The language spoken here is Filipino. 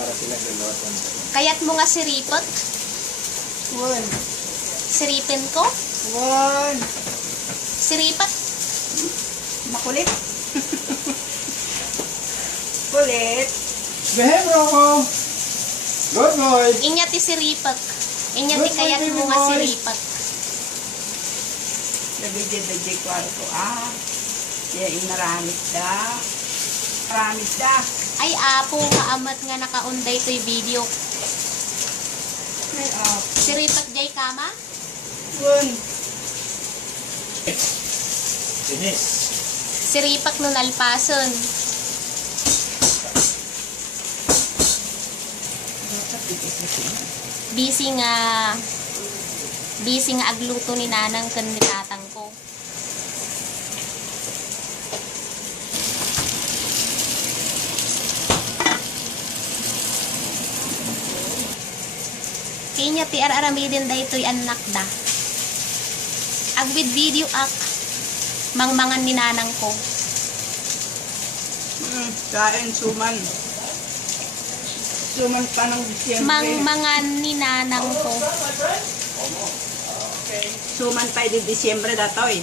para sila dalawa. Kayat mo nga siripek. One. Siripin ko. One. Siripek. Makulit. Kulit. Behebro ko! Good boy! Inya ti siripek. Inya ti Good kayat boy, mo baby nga boy. siripek. Nabigyan kwarto. Kaya inaramit da. Maramit da. Ay apo nga amat nga nakaunday to'y video. Ay, up. Siripek jay kama. One. Finish. Siripek no nalpason. Busy nga agluto ni nanang kandidatang ko. Kanya ti araramidin da ito'y anak da. Agwid video ak mangmangan ni nanang ko. Kain suman. Suman pa ng Disyembre. Mangmangan ni nanang ko. Suman pa di Disyembre datoy.